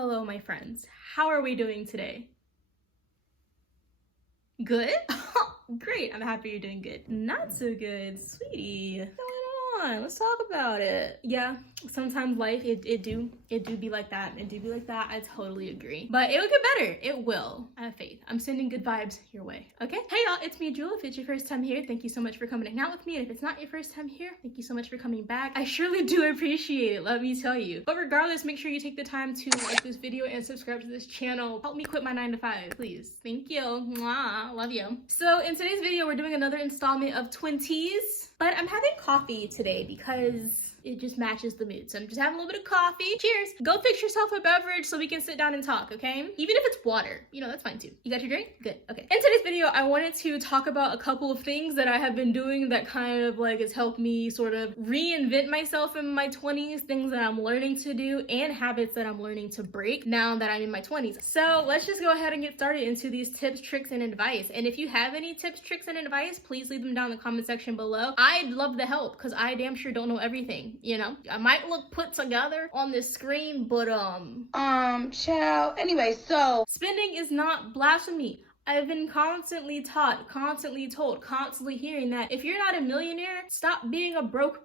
Hello, my friends. How are we doing today? Good? Great. I'm happy you're doing good. Not so good, sweetie. What's going on? Let's talk about it. Yeah, sometimes life, it do be like that. It do be like that. I totally agree. But it will get better. It will. I have faith. I'm sending good vibes your way. Okay? Hey y'all, it's me, Jewel. If it's your first time here, thank you so much for coming to hang out with me. And if it's not your first time here, thank you so much for coming back. I surely do appreciate it, let me tell you. But regardless, make sure you take the time to like this video and subscribe to this channel. Help me quit my 9-to-5, please. Thank you. Mwah. Love you. So in today's video, we're doing another installment of Twenteas, but I'm having coffee today because it just matches the mood. So I'm just having a little bit of coffee. Cheers. Go fix yourself a beverage so we can sit down and talk, okay? Even if it's water, you know, that's fine too. You got your drink? Good. Okay. In today's video, I wanted to talk about a couple of things that I have been doing that kind of like has helped me sort of reinvent myself in my 20s, things that I'm learning to do and habits that I'm learning to break now that I'm in my 20s. So let's just go ahead and get started into these tips, tricks, and advice. And if you have any tips, tricks, and advice, please leave them down in the comment section below. I'd love the help because I damn sure don't know everything. You know, I might look put together on this screen, but child. Anyway, so spending is not blasphemy. I've been constantly taught, constantly told, constantly hearing that if you're not a millionaire, stop being a broke.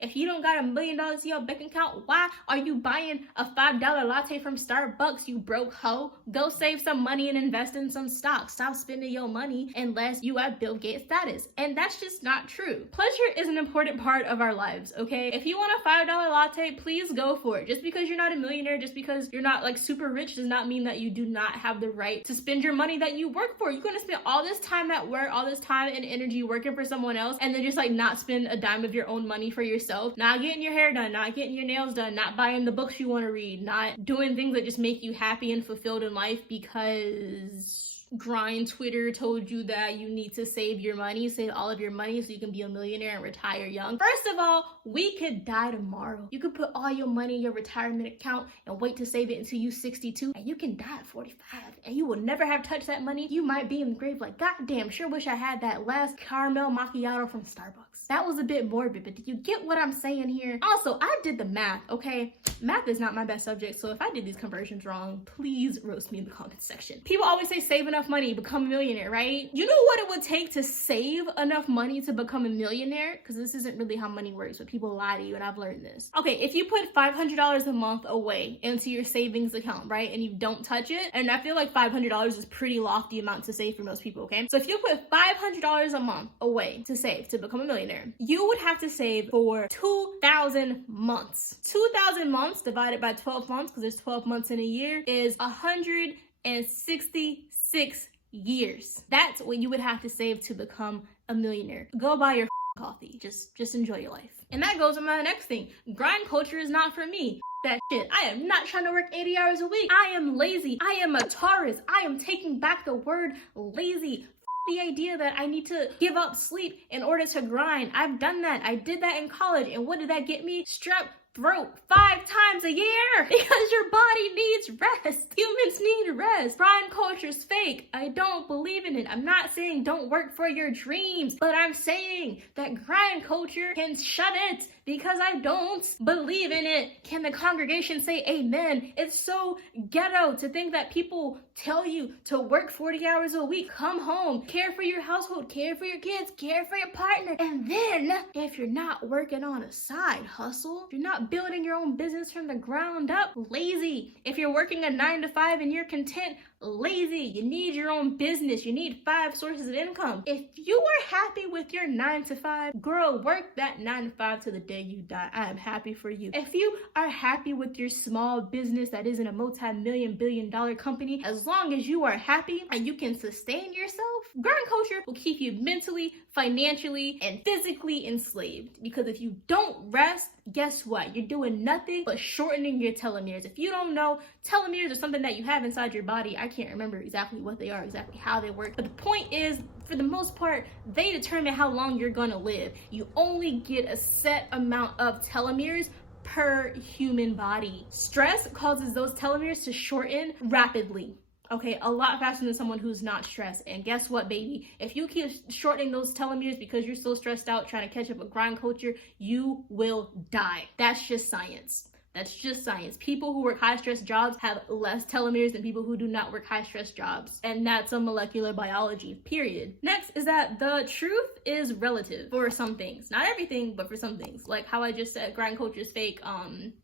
If you don't got $1 million in your bank account, why are you buying a $5 latte from Starbucks, you broke hoe? Go save some money and invest in some stocks. Stop spending your money unless you have Bill Gates status. And that's just not true. Pleasure is an important part of our lives, okay? If you want a $5 latte, please go for it. Just because you're not a millionaire, just because you're not like super rich does not mean that you do not have the right to spend your money that you work for. You're gonna spend all this time at work, all this time and energy working for someone else, and then just like not spend a dime of your own money for yourself. Not getting your hair done, not getting your nails done, not buying the books you want to read, not doing things that just make you happy and fulfilled in life because grind Twitter told you that you need to save your money, save all of your money so you can be a millionaire and retire young. First of all, we could die tomorrow. You could put all your money in your retirement account and wait to save it until you're 62, and you can die at 45 and you will never have touched that money. You might be in the grave like, God damn, sure wish I had that last caramel macchiato from Starbucks. That was a bit morbid, but did you get what I'm saying here? Also, I did the math, okay? Math is not my best subject, so if I did these conversions wrong, please roast me in the comments section. People always say save enough money, become a millionaire, right? You know what it would take to save enough money to become a millionaire? Because this isn't really how money works, but people lie to you, and I've learned this. Okay, if you put $500 a month away into your savings account, right, and you don't touch it, and I feel like $500 is pretty lofty amount to save for most people, okay? So if you put $500 a month away to save to become a millionaire, you would have to save for 2,000 months. 2,000 months divided by 12 months, because there's 12 months in a year, is 166 years. That's what you would have to save to become a millionaire. Go buy your coffee. Just enjoy your life. And that goes on my next thing. Grind culture is not for me. That shit. I am not trying to work 80 hours a week. I am lazy. I am a Taurus. I am taking back the word lazy. The idea that I need to give up sleep in order to grind. I've done that. I did that in college. And what did that get me? Strep throat 5 times a year because your body needs rest. Humans need rest. Grind culture's fake. I don't believe in it. I'm not saying don't work for your dreams, but I'm saying that grind culture can shut it because I don't believe in it. Can the congregation say amen? It's so ghetto to think that people tell you to work 40 hours a week, come home, care for your household, care for your kids, care for your partner, and then if you're not working on a side hustle, if you're not building your own business from the ground up, lazy. If you're working a 9-to-5 and you're content, lazy. You need your own business. You need 5 sources of income. If you are happy with your 9-to-5, girl, work that 9-to-5 to the day you die. I am happy for you. If you are happy with your small business that isn't a multi-million, billion-dollar company, as long as you are happy and you can sustain yourself, grind culture will keep you mentally, financially, and physically enslaved. Because if you don't rest, guess what? You're doing nothing but shortening your telomeres. If you don't know, telomeres are something that you have inside your body. I can't remember exactly what they are, exactly how they work. But the point is, for the most part, they determine how long you're gonna live. You only get a set amount of telomeres per human body. Stress causes those telomeres to shorten rapidly. Okay, a lot faster than someone who's not stressed. And guess what, baby? If you keep shortening those telomeres because you're so stressed out trying to catch up with grind culture, you will die. That's just science. That's just science. People who work high-stress jobs have less telomeres than people who do not work high-stress jobs. And that's a molecular biology, period. Next is that the truth is relative for some things. Not everything, but for some things. Like how I just said, grind culture is fake,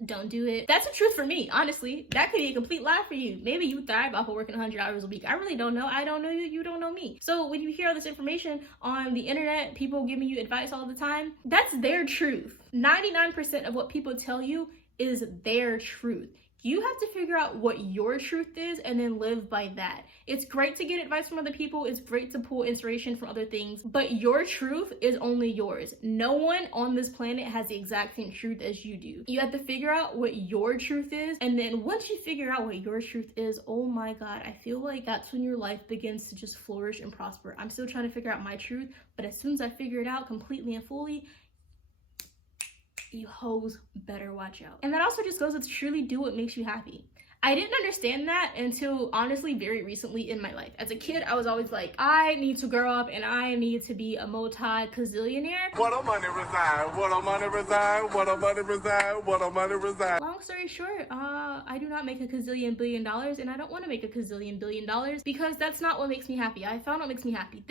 don't do it. That's the truth for me, honestly. That could be a complete lie for you. Maybe you thrive off of working 100 hours a week. I really don't know. I don't know you, you don't know me. So when you hear all this information on the internet, people giving you advice all the time, that's their truth. 99% of what people tell you is their truth. You have to figure out what your truth is and then live by that. It's great to get advice from other people. It's great to pull inspiration from other things, but your truth is only yours. No one on this planet has the exact same truth as you do. You have to figure out what your truth is, and then once you figure out what your truth is, oh my God, I feel like that's when your life begins to just flourish and prosper. I'm still trying to figure out my truth, but as soon as I figure it out completely and fully, you hoes better watch out. And that also just goes to truly do what makes you happy. I didn't understand that until honestly very recently in my life. As a kid, I was always like, I need to grow up and I need to be a multi-gazillionaire. What a money reside, what a money reside, what a money reside, what a money reside. Long story short, I do not make a gazillion billion dollars, and I don't want to make a gazillion billion dollars because that's not what makes me happy. I found what makes me happy.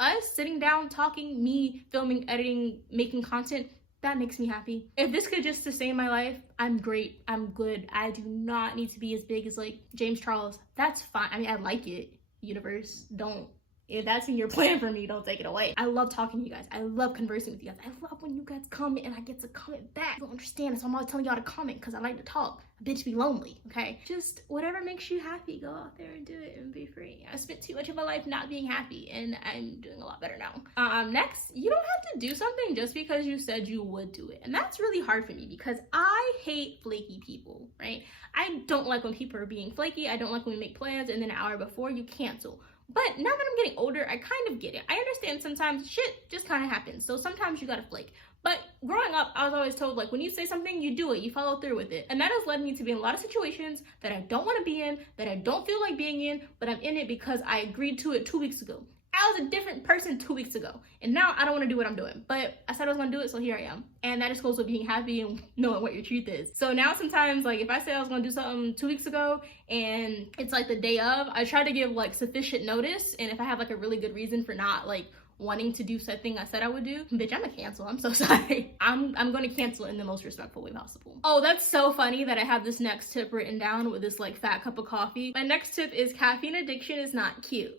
Us sitting down, talking, me filming, editing, making content, that makes me happy. If this could just sustain my life, I'm great, I'm good. I do not need to be as big as like James Charles. That's fine. I mean, I like it. Universe, don't. If that's in your plan for me, don't take it away. I love talking to you guys. I love conversing with you guys. I love when you guys comment and I get to comment back. You don't understand, so I'm always telling y'all to comment because I like to talk. A bitch be lonely, okay? Just whatever makes you happy, go out there and do it and be free. I spent too much of my life not being happy and I'm doing a lot better now. Next, you don't have to do something just because you said you would do it. And that's really hard for me because I hate flaky people, right? I don't like when people are being flaky. I don't like when we make plans and then an hour before you cancel. But now that I'm getting older, I kind of get it. I understand sometimes shit just kind of happens. So sometimes you gotta flake. But growing up, I was always told, like, when you say something, you do it, you follow through with it. And that has led me to be in a lot of situations that I don't want to be in, that I don't feel like being in, but I'm in it because I agreed to it 2 weeks ago. I was a different person 2 weeks ago. And now I don't want to do what I'm doing. But I said I was going to do it, so here I am. And that just goes with being happy and knowing what your truth is. So now sometimes, like, if I say I was going to do something 2 weeks ago and it's like the day of, I try to give like sufficient notice. And if I have like a really good reason for not like wanting to do something I said I would do, bitch, I'm gonna cancel. I'm so sorry. I'm gonna cancel in the most respectful way possible. Oh, that's so funny that I have this next tip written down with this like fat cup of coffee. My next tip is caffeine addiction is not cute.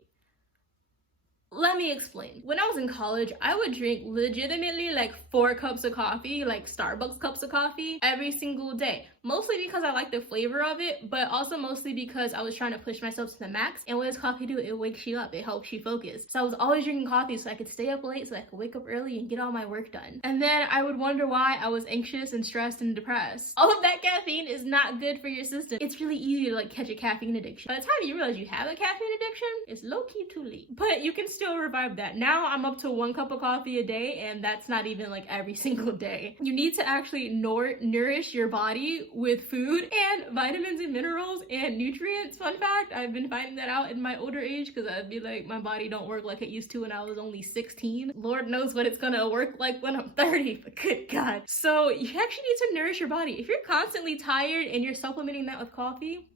Let me explain. When I was in college, I would drink legitimately like 4 cups of coffee, like Starbucks cups of coffee every single day. Mostly because I like the flavor of it, but also mostly because I was trying to push myself to the max. And what does coffee do? It wakes you up. It helps you focus. So I was always drinking coffee so I could stay up late, so I could wake up early and get all my work done. And then I would wonder why I was anxious and stressed and depressed. All of that caffeine is not good for your system. It's really easy to like catch a caffeine addiction. By the time you realize you have a caffeine addiction, it's low-key too late. But you can still revive that. Now I'm up to 1 cup of coffee a day, and that's not even like every single day. You need to actually nourish your body with food and vitamins and minerals and nutrients. Fun fact, I've been finding that out in my older age because I'd be like, my body don't work like it used to when I was only 16. Lord knows what it's gonna work like when I'm 30, but good God. So you actually need to nourish your body. If you're constantly tired and you're supplementing that with coffee,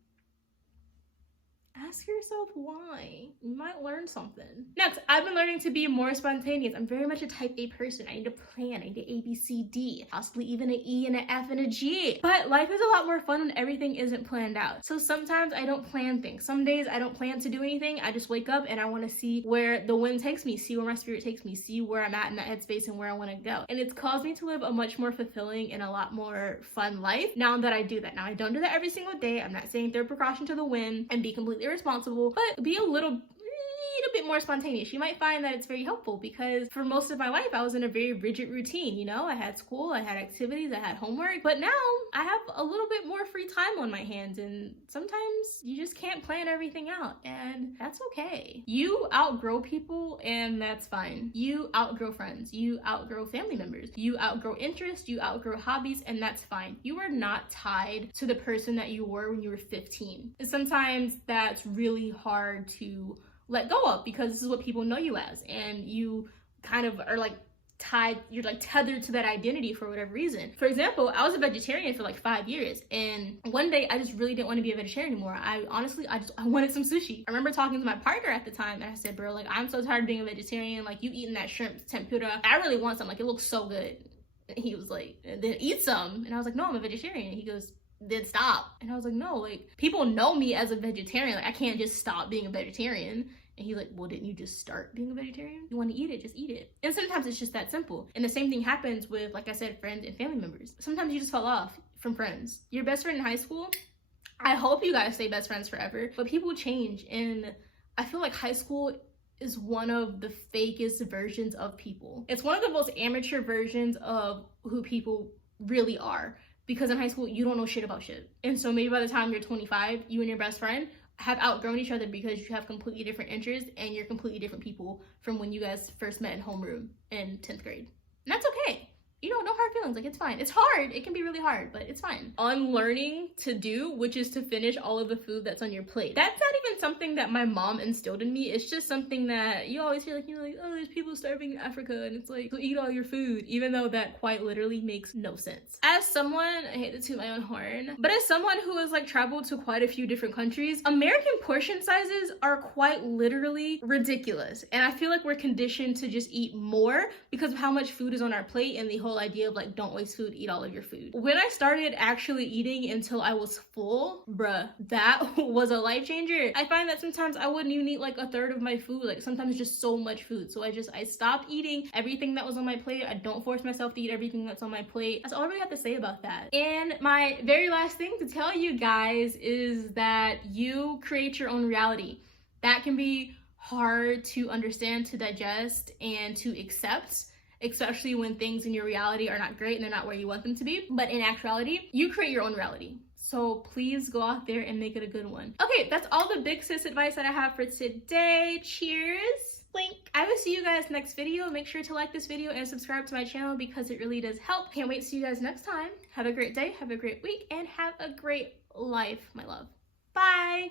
ask yourself why. You might learn something. Next, I've been learning to be more spontaneous. I'm very much a type A person. I need a plan. I need an A, B, C, D, possibly even an E and an F and a G. But life is a lot more fun when everything isn't planned out. So sometimes I don't plan things. Some days I don't plan to do anything. I just wake up and I want to see where the wind takes me, see where my spirit takes me, see where I'm at in that headspace and where I want to go. And it's caused me to live a much more fulfilling and a lot more fun life now that I do that. Now I don't do that every single day. I'm not saying throw precaution to the wind and be completely responsible, but be a little bit more spontaneous. You might find that it's very helpful because for most of my life I was in a very rigid routine. You know, I had school, I had activities, I had homework, but now I have a little bit more free time on my hands, and sometimes you just can't plan everything out, and that's okay. You outgrow people, and that's fine. You outgrow friends, you outgrow family members, you outgrow interests, you outgrow hobbies, and that's fine. You are not tied to the person that you were when you were 15. And sometimes that's really hard to let go of because this is what people know you as, and you kind of are like you're like tethered to that identity for whatever reason. For example, I was a vegetarian for like 5 years, and one day I just really didn't want to be a vegetarian anymore. I wanted some sushi. I remember talking to my partner at the time, and I said, bro, like, I'm so tired of being a vegetarian. Like, you eating that shrimp tempura, I really want some. Like, it looks so good. And he was like, then eat some. And I was like, no, I'm a vegetarian. And he goes, then stop. And I was like, no, like, people know me as a vegetarian. Like, I can't just stop being a vegetarian. And he's like, well, didn't you just start being a vegetarian? You want to eat it, just eat it. And sometimes it's just that simple. And the same thing happens with, like I said, friends and family members. Sometimes you just fall off from friends. Your best friend in high school, I hope you guys stay best friends forever, but people change. And I feel like high school is one of the fakest versions of people. It's one of the most amateur versions of who people really are. Because in high school, you don't know shit about shit. And so maybe by the time you're 25, you and your best friend have outgrown each other because you have completely different interests and you're completely different people from when you guys first met in homeroom in 10th grade. And that's okay. You know, no hard feelings. Like, it's fine. It's hard. It can be really hard, but it's fine. Unlearning to do, which is to finish all of the food that's on your plate. That's not even something that my mom instilled in me. It's just something that you always hear, like, you're like, oh, there's people starving in Africa, and it's like, so eat all your food, even though that quite literally makes no sense. As someone, I hate to toot my own horn, but as someone who has like traveled to quite a few different countries, American portion sizes are quite literally ridiculous. And I feel like we're conditioned to just eat more because of how much food is on our plate and the whole idea of like, don't waste food, eat all of your food. When I started actually eating until I was full, bruh, that was a life changer. I find that sometimes I wouldn't even eat like a third of my food, like sometimes just so much food. So I stopped eating everything that was on my plate. I don't force myself to eat everything that's on my plate. That's all I really have to say about that. And my very last thing to tell you guys is that you create your own reality. That can be hard to understand, to digest, and to accept, especially when things in your reality are not great and they're not where you want them to be. But in actuality, you create your own reality. So please go out there and make it a good one. Okay, that's all the big sis advice that I have for today. Cheers. Blink. I will see you guys next video. Make sure to like this video and subscribe to my channel because it really does help. Can't wait to see you guys next time. Have a great day, have a great week, and have a great life, my love. Bye.